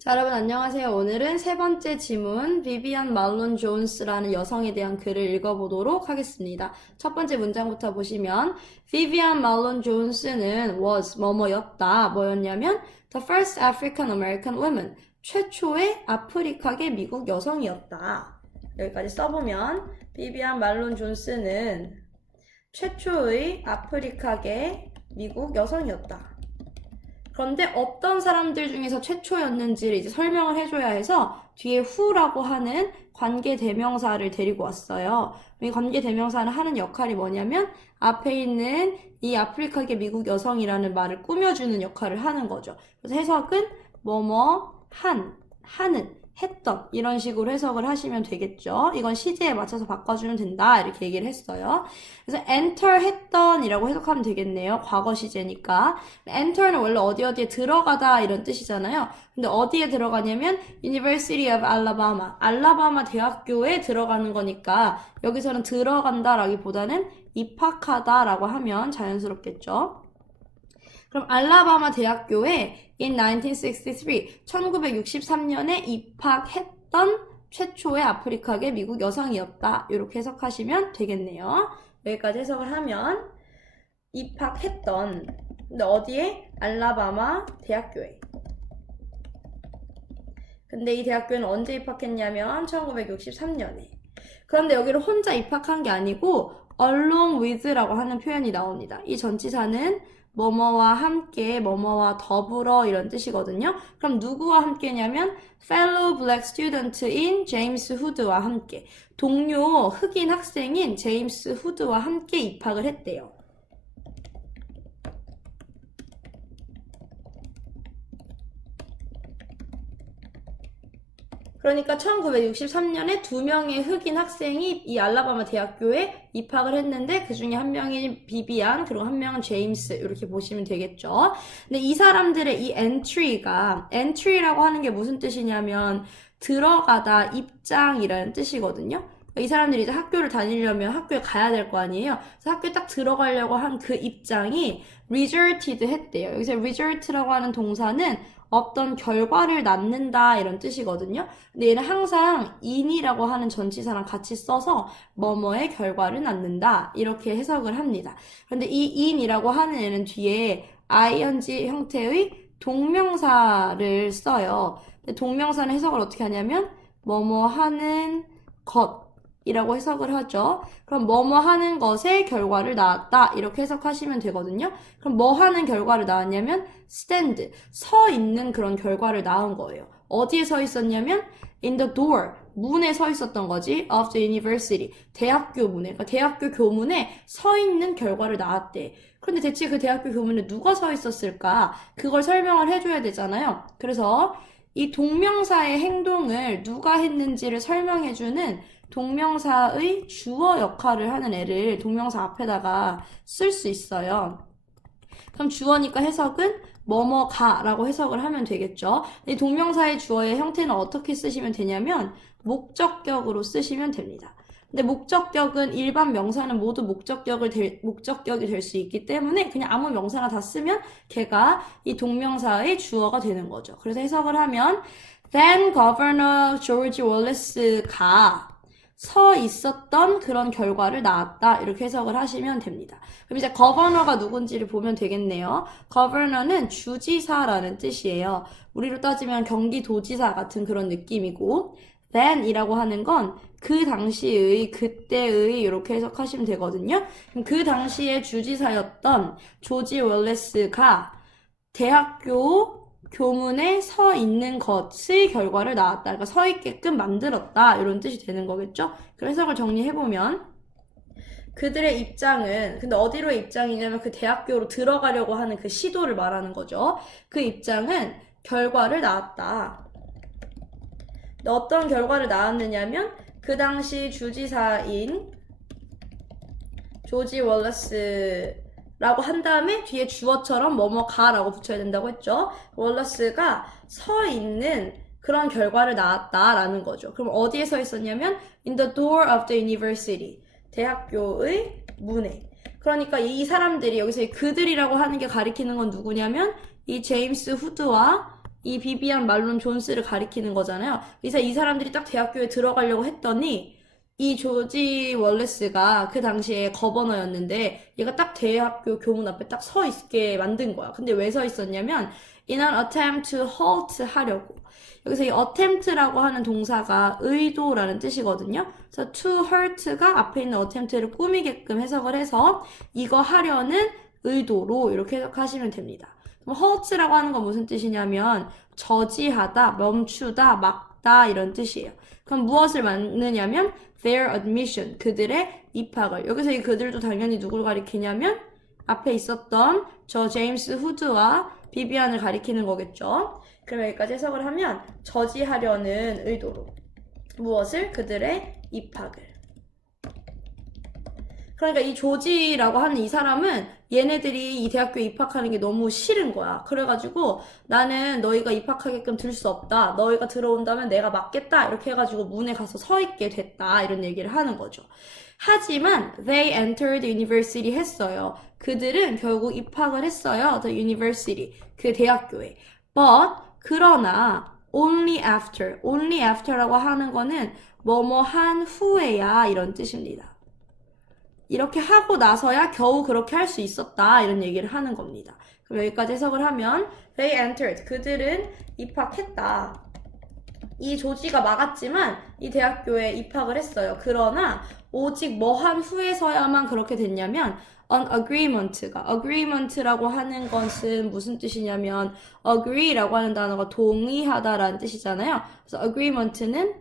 자, 여러분 안녕하세요. 오늘은 세 번째 지문, 비비안 말론 존스라는 여성에 대한 글을 읽어보도록 하겠습니다. 첫 번째 문장부터 보시면 비비안 말론 존스는 was 뭐뭐였다. 뭐였냐면 the first African American woman, 최초의 아프리카계 미국 여성이었다. 여기까지 써보면 비비안 말론 존스는 최초의 아프리카계 미국 여성이었다. 그런데 어떤 사람들 중에서 최초였는지를 이제 설명을 해줘야 해서 뒤에 who라고 하는 관계대명사를 데리고 왔어요. 이 관계대명사는 하는 역할이 뭐냐면 앞에 있는 이 아프리카계 미국 여성이라는 말을 꾸며주는 역할을 하는 거죠. 그래서 해석은 뭐뭐 하는, 했던 이런 식으로 해석을 하시면 되겠죠. 이건 시제에 맞춰서 바꿔주면 된다 이렇게 얘기를 했어요. 그래서 enter 했던 이라고 해석하면 되겠네요. 과거 시제니까. enter는 원래 어디에 들어가다 이런 뜻이잖아요. 근데 어디에 들어가냐면 University of Alabama, 알라바마 대학교에 들어가는 거니까 여기서는 들어간다 라기보다는 입학하다 라고 하면 자연스럽겠죠. 그럼 알라바마 대학교에 in 1963년에 입학했던 최초의 아프리카계 미국 여성이었다. 이렇게 해석하시면 되겠네요. 여기까지 해석을 하면 입학했던, 근데 어디에? 알라바마 대학교에. 근데 이 대학교는 언제 입학했냐면 1963년에. 그런데 여기를 혼자 입학한 게 아니고 along with라고 하는 표현이 나옵니다. 이 전치사는 뭐뭐와 함께, 뭐뭐와 더불어 이런 뜻이거든요. 그럼 누구와 함께냐면 fellow black student인 제임스 후드와 함께, 동료 흑인 학생인 제임스 후드와 함께 입학을 했대요. 그러니까 1963년에 두 명의 흑인 학생이 이 알라바마 대학교에 입학을 했는데 그 중에 한 명이 비비안 그리고 한 명은 제임스 이렇게 보시면 되겠죠. 근데 이 사람들의 이 entry라고 하는 게 무슨 뜻이냐면 들어가다, 입장이라는 뜻이거든요. 이 사람들이 이제 학교를 다니려면 학교에 가야 될 거 아니에요. 그래서 학교에 딱 들어가려고 한 그 입장이 resulted 했대요. 여기서 result라고 하는 동사는 어떤 결과를 낳는다 이런 뜻이거든요. 근데 얘는 항상 in이라고 하는 전치사랑 같이 써서 뭐뭐의 결과를 낳는다 이렇게 해석을 합니다. 그런데 이 in이라고 하는 애는 뒤에 ing 형태의 동명사를 써요. 근데 동명사는 해석을 어떻게 하냐면 뭐뭐 하는 것 이라고 해석을 하죠. 그럼 뭐뭐 하는 것의 결과를 낳았다 이렇게 해석하시면 되거든요. 그럼 뭐 하는 결과를 낳았냐면 stand, 서 있는 그런 결과를 낳은 거예요. 어디에 서 있었냐면 in the door, 문에 서 있었던 거지. of the university, 대학교 문에, 그러니까 대학교 교문에 서 있는 결과를 낳았대. 그런데 대체 그 대학교 교문에 누가 서 있었을까? 그걸 설명을 해줘야 되잖아요. 그래서 이 동명사의 행동을 누가 했는지를 설명해주는 동명사의 주어 역할을 하는 애를 동명사 앞에다가 쓸 수 있어요. 그럼 주어니까 해석은 뭐뭐가 라고 해석을 하면 되겠죠. 이 동명사의 주어의 형태는 어떻게 쓰시면 되냐면 목적격으로 쓰시면 됩니다. 근데 목적격은 일반 명사는 모두 목적격이 될 수 있기 때문에 그냥 아무 명사나 다 쓰면 걔가 이 동명사의 주어가 되는 거죠. 그래서 해석을 하면 then Governor George Wallace가 서 있었던 그런 결과를 낳았다 이렇게 해석을 하시면 됩니다. 그럼 이제 거버너가 누군지를 보면 되겠네요. 거버너는 주지사라는 뜻이에요. 우리로 따지면 경기도지사 같은 그런 느낌이고 then 이라고 하는 건 그 당시의, 그때의 이렇게 해석하시면 되거든요. 그럼 그 당시에 주지사였던 조지 월레스가 대학교 교문에 서 있는 것의 결과를 낳았다. 그러니까 서 있게끔 만들었다. 이런 뜻이 되는 거겠죠? 그 해석을 정리해보면 그들의 입장은, 근데 어디로의 입장이냐면 그 대학교로 들어가려고 하는 그 시도를 말하는 거죠. 그 입장은 결과를 낳았다. 어떤 결과를 낳았느냐면 그 당시 주지사인 조지 월러스라고 한 다음에 뒤에 주어처럼 뭐뭐가라고 붙여야 된다고 했죠. 월러스가 서 있는 그런 결과를 낳았다라는 거죠. 그럼 어디에 서 있었냐면 in the door of the university, 대학교의 문에. 그러니까 이 사람들이 여기서 이 그들이라고 하는 게 가리키는 건 누구냐면 이 제임스 후드와 이 비비안 말론 존스를 가리키는 거잖아요. 그래서 이 사람들이 딱 대학교에 들어가려고 했더니 이 조지 월레스가 그 당시에 거버너였는데 얘가 딱 대학교 교문 앞에 딱 서 있게 만든 거야. 근데 왜 서 있었냐면 in an attempt to halt 하려고. 여기서 이 attempt라고 하는 동사가 의도라는 뜻이거든요. 그래서 to hurt가 앞에 있는 attempt를 꾸미게끔 해석을 해서 이거 하려는 의도로 이렇게 해석하시면 됩니다. 그럼 halt라고 하는 건 무슨 뜻이냐면 저지하다, 멈추다, 막다 이런 뜻이에요. 그럼 무엇을 막느냐면 their admission, 그들의 입학을. 여기서 이 그들도 당연히 누굴 가리키냐면 앞에 있었던 저 제임스 후드와 비비안을 가리키는 거겠죠. 그럼 여기까지 해석을 하면 저지하려는 의도로 무엇을? 그들의 입학을. 그러니까 이 조지라고 하는 이 사람은 얘네들이 이 대학교에 입학하는 게 너무 싫은 거야. 그래가지고 나는 너희가 입학하게끔 둘 수 없다. 너희가 들어온다면 내가 막겠다. 이렇게 해가지고 문에 가서 서 있게 됐다. 이런 얘기를 하는 거죠. 하지만 they entered the university 했어요. 그들은 결국 입학을 했어요. the university. 그 대학교에. But 그러나 only after라고 하는 거는 뭐뭐 한 후에야 이런 뜻입니다. 이렇게 하고 나서야 겨우 그렇게 할 수 있었다 이런 얘기를 하는 겁니다. 그럼 여기까지 해석을 하면 they entered, 그들은 입학했다. 이 조지가 막았지만 이 대학교에 입학을 했어요. 그러나 오직 뭐 한 후에서야만 그렇게 됐냐면 an agreement라고 하는 것은 무슨 뜻이냐면 agree라고 하는 단어가 동의하다라는 뜻이잖아요. 그래서 agreement는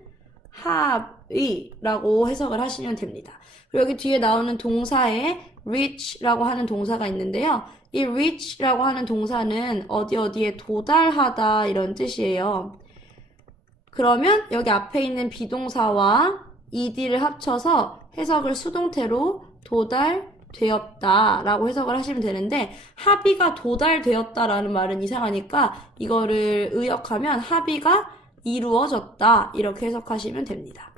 합의라고 해석을 하시면 됩니다. 그리고 여기 뒤에 나오는 동사에 reach라고 하는 동사가 있는데요. 이 reach라고 하는 동사는 어디에 도달하다 이런 뜻이에요. 그러면 여기 앞에 있는 비동사와 ed를 합쳐서 해석을 수동태로 도달되었다 라고 해석을 하시면 되는데 합의가 도달되었다라는 말은 이상하니까 이거를 의역하면 합의가 이루어졌다 이렇게 해석하시면 됩니다.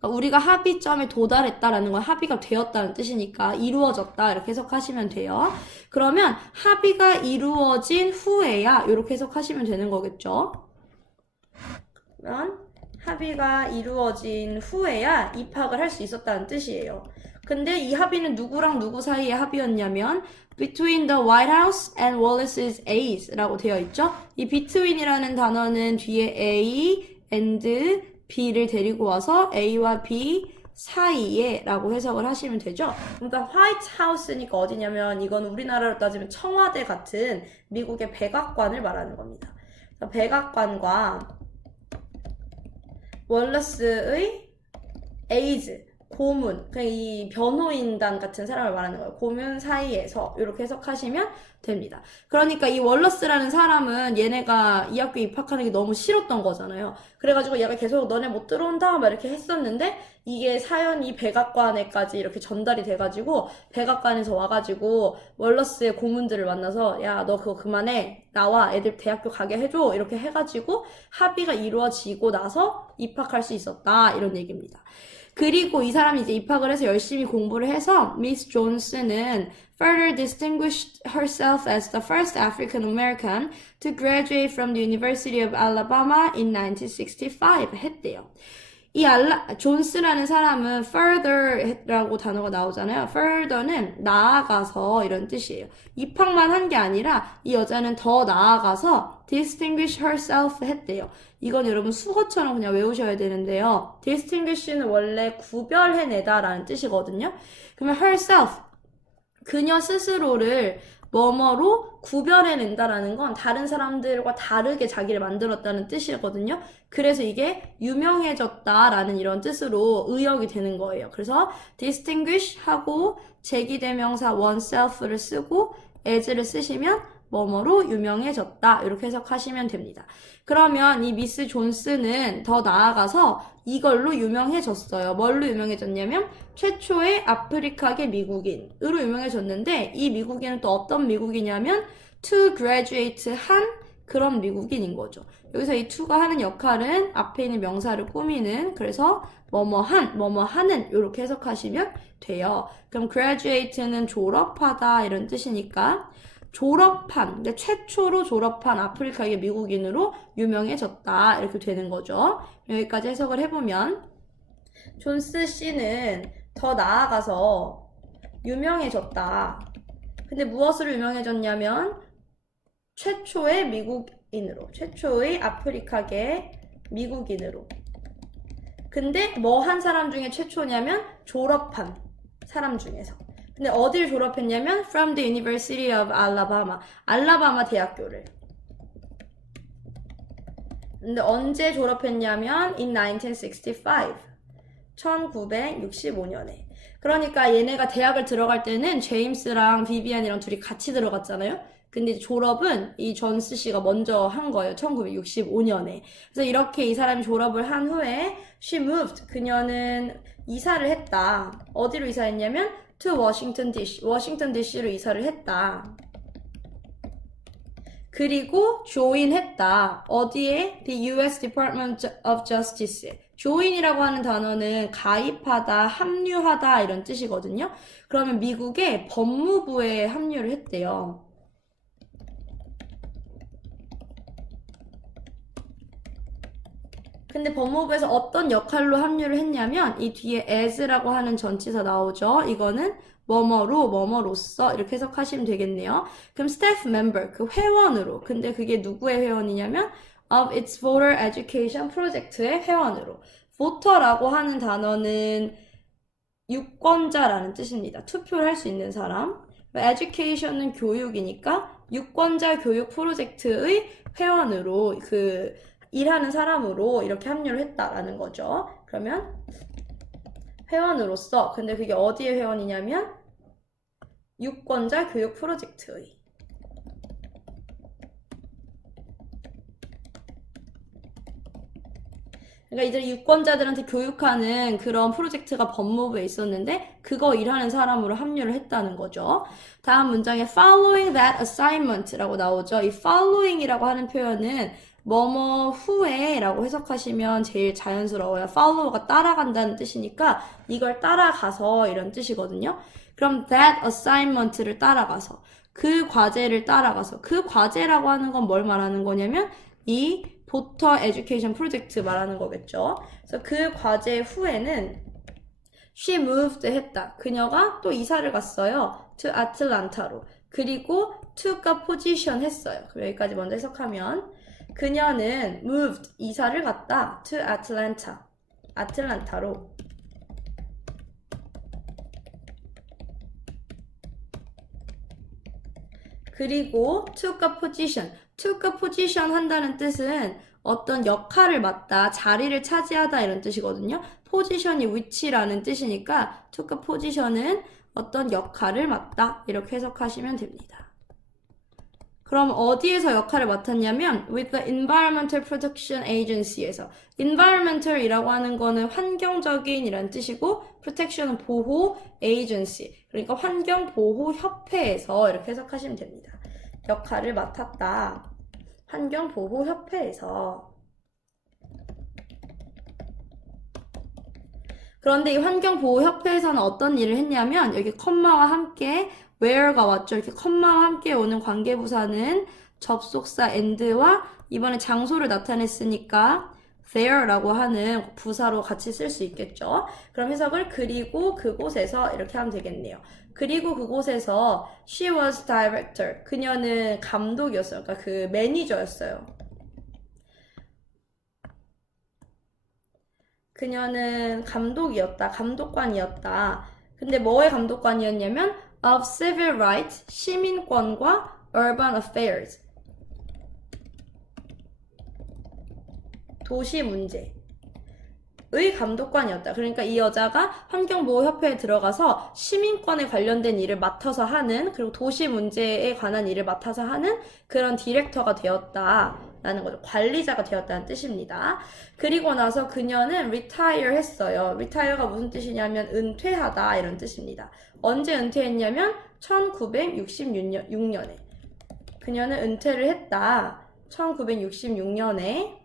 우리가 합의점에 도달했다라는 건 합의가 되었다는 뜻이니까 이루어졌다 이렇게 해석하시면 돼요. 그러면 합의가 이루어진 후에야 이렇게 해석하시면 되는 거겠죠. 그러면 합의가 이루어진 후에야 입학을 할 수 있었다는 뜻이에요. 근데 이 합의는 누구랑 누구 사이의 합의였냐면 between the White House and Wallace's A's 라고 되어 있죠. 이 between이라는 단어는 뒤에 A and B를 데리고 와서 A와 B 사이에 라고 해석을 하시면 되죠. 그러니까 화이트 하우스니까 어디냐면 이건 우리나라로 따지면 청와대 같은 미국의 백악관을 말하는 겁니다. 백악관과 월러스의 에이즈, 고문, 그냥 이 변호인단 같은 사람을 말하는 거예요. 고문 사이에서 이렇게 해석하시면 됩니다. 그러니까 이 월러스라는 사람은 얘네가 이 학교에 입학하는 게 너무 싫었던 거잖아요. 그래가지고 얘가 계속 너네 못 들어온다 막 이렇게 했었는데 이게 사연이 백악관에까지 이렇게 전달이 돼가지고 백악관에서 와가지고 월러스의 고문들을 만나서 야, 너 그거 그만해. 나와. 애들 대학교 가게 해줘. 이렇게 해가지고 합의가 이루어지고 나서 입학할 수 있었다. 이런 얘기입니다. 그리고 이 사람이 이제 입학을 해서 열심히 공부를 해서 미스 존스는 further distinguished herself as the first African American to graduate from the University of Alabama in 1965 했대요. 이 존스라는 사람은 further라고 단어가 나오잖아요. further는 나아가서 이런 뜻이에요. 입학만 한 게 아니라 이 여자는 더 나아가서 distinguish herself 했대요. 이건 여러분 수어처럼 그냥 외우셔야 되는데요. distinguish는 원래 구별해내다라는 뜻이거든요. 그러면 herself, 그녀 스스로를 뭐뭐로 구별해낸다라는 건 다른 사람들과 다르게 자기를 만들었다는 뜻이거든요. 그래서 이게 유명해졌다라는 이런 뜻으로 의역이 되는 거예요. 그래서 distinguish 하고 제기대명사 oneself를 쓰고 as를 쓰시면 뭐뭐로 유명해졌다 이렇게 해석하시면 됩니다. 그러면 이 미스 존스는 더 나아가서 이걸로 유명해졌어요. 뭘로 유명해졌냐면 최초의 아프리카계 미국인으로 유명해졌는데 이 미국인은 또 어떤 미국이냐면 to graduate 한 그런 미국인인 거죠. 여기서 이 to가 하는 역할은 앞에 있는 명사를 꾸미는, 그래서 뭐뭐한, 뭐뭐하는 이렇게 해석하시면 돼요. 그럼 graduate는 졸업하다 이런 뜻이니까 졸업한, 근데 최초로 졸업한 아프리카계 미국인으로 유명해졌다. 이렇게 되는 거죠. 여기까지 해석을 해보면, 존스 씨는 더 나아가서 유명해졌다. 근데 무엇으로 유명해졌냐면, 최초의 미국인으로, 최초의 아프리카계 미국인으로. 근데 뭐 한 사람 중에 최초냐면 졸업한 사람 중에서. 근데 어딜 졸업했냐면 from the University of Alabama. 알라바마 대학교를. 근데 언제 졸업했냐면 in 1965. 1965년에. 그러니까 얘네가 대학을 들어갈 때는 제임스랑 비비안이랑 둘이 같이 들어갔잖아요. 근데 졸업은 이 존스 씨가 먼저 한 거예요. 1965년에. 그래서 이렇게 이 사람이 졸업을 한 후에 she moved. 그녀는 이사를 했다. 어디로 이사했냐면 to Washington DC. 워싱턴 DC로 이사를 했다. 그리고 join했다. 어디에? The US Department of Justice. join이라고 하는 단어는 가입하다, 합류하다 이런 뜻이거든요. 그러면 미국의 법무부에 합류를 했대요. 근데 법무부에서 어떤 역할로 합류를 했냐면 이 뒤에 as라고 하는 전치사 나오죠. 이거는 뭐뭐로, 뭐뭐로써 이렇게 해석하시면 되겠네요. 그럼 staff member, 그 회원으로. 근데 그게 누구의 회원이냐면 of its voter education project의 회원으로. voter라고 하는 단어는 유권자라는 뜻입니다. 투표를 할 수 있는 사람. education은 교육이니까 유권자 교육 프로젝트의 회원으로 일하는 사람으로 이렇게 합류를 했다라는 거죠. 그러면 회원으로서, 근데 그게 어디의 회원이냐면 유권자 교육 프로젝트의. 그러니까 이제 유권자들한테 교육하는 그런 프로젝트가 법무부에 있었는데 그거 일하는 사람으로 합류를 했다는 거죠. 다음 문장에 following that assignment라고 나오죠. 이 following이라고 하는 표현은 뭐뭐 후에 라고 해석하시면 제일 자연스러워요. follow가 따라간다는 뜻이니까 이걸 따라가서 이런 뜻이거든요. 그럼 that assignment를 따라가서, 그 과제를 따라가서, 그 과제라고 하는 건 뭘 말하는 거냐면 이 보터 에듀케이션 프로젝트 말하는 거겠죠. 그래서 그 과제 후에는 she moved 했다. 그녀가 또 이사를 갔어요. to 아틀란타로. 그리고 to가 position 했어요. 그럼 여기까지 먼저 해석하면 그녀는 moved, 이사를 갔다. to Atlanta, 아틀란타로. 그리고 to가 position, to가 position 한다는 뜻은 어떤 역할을 맡다, 자리를 차지하다 이런 뜻이거든요. 포지션이 위치라는 뜻이니까 to가 position은 어떤 역할을 맡다 이렇게 해석하시면 됩니다. 그럼 어디에서 역할을 맡았냐면 with the Environmental Protection Agency에서. environmental이라고 하는 거는 환경적인 이란 뜻이고 protection은 보호, agency. 그러니까 환경보호협회에서 이렇게 해석하시면 됩니다. 역할을 맡았다. 환경보호협회에서. 그런데 이 환경보호협회에서는 어떤 일을 했냐면 여기 컴마와 함께 where가 왔죠. 이렇게 컴마와 함께 오는 관계부사는 접속사 and와 이번에 장소를 나타냈으니까 there라고 하는 부사로 같이 쓸 수 있겠죠. 그럼 해석을 그리고 그곳에서 이렇게 하면 되겠네요. 그리고 그곳에서 she was director. 그녀는 감독이었어요. 그러니까 그 매니저였어요. 그녀는 감독이었다. 감독관이었다. 근데 뭐의 감독관이었냐면 of civil rights, 시민권과 urban affairs, 도시 문제의 감독관이었다. 그러니까 이 여자가 환경보호협회에 들어가서 시민권에 관련된 일을 맡아서 하는, 그리고 도시 문제에 관한 일을 맡아서 하는 그런 디렉터가 되었다 라는 거죠. 관리자가 되었다는 뜻입니다. 그리고 나서 그녀는 retire 했어요. retire가 무슨 뜻이냐면 은퇴하다 이런 뜻입니다. 언제 은퇴했냐면 1966년에. 그녀는 은퇴를 했다. 1966년에.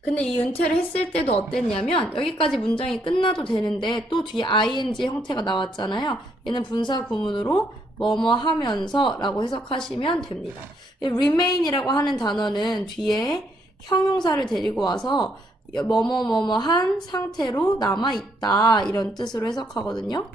근데 이 은퇴를 했을 때도 어땠냐면 여기까지 문장이 끝나도 되는데 또 뒤에 ing 형태가 나왔잖아요. 얘는 분사 구문으로 뭐뭐 하면서 라고 해석하시면 됩니다. remain이라고 하는 단어는 뒤에 형용사를 데리고 와서 뭐뭐 한 상태로 남아있다 이런 뜻으로 해석하거든요.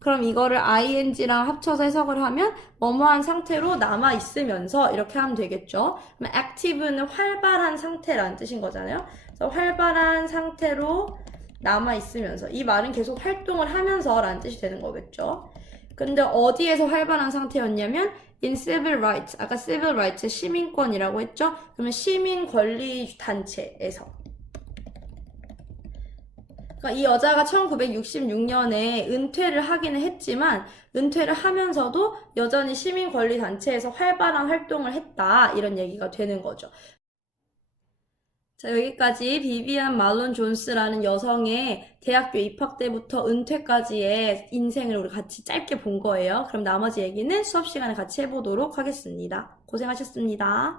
그럼 이거를 ing랑 합쳐서 해석을 하면 뭐뭐한 상태로 남아있으면서 이렇게 하면 되겠죠. 그럼 active는 활발한 상태라는 뜻인 거잖아요. 그래서 활발한 상태로 남아있으면서 이 말은 계속 활동을 하면서 라는 뜻이 되는 거겠죠. 근데 어디에서 활발한 상태였냐면 in civil rights, 아까 civil rights 시민권이라고 했죠. 그러면 시민 권리 단체에서. 그러니까 이 여자가 1966년에 은퇴를 하기는 했지만 은퇴를 하면서도 여전히 시민권리단체에서 활발한 활동을 했다 이런 얘기가 되는 거죠. 자, 여기까지 비비안 말론 존스라는 여성의 대학교 입학 때부터 은퇴까지의 인생을 우리 같이 짧게 본 거예요. 그럼 나머지 얘기는 수업 시간에 같이 해보도록 하겠습니다. 고생하셨습니다.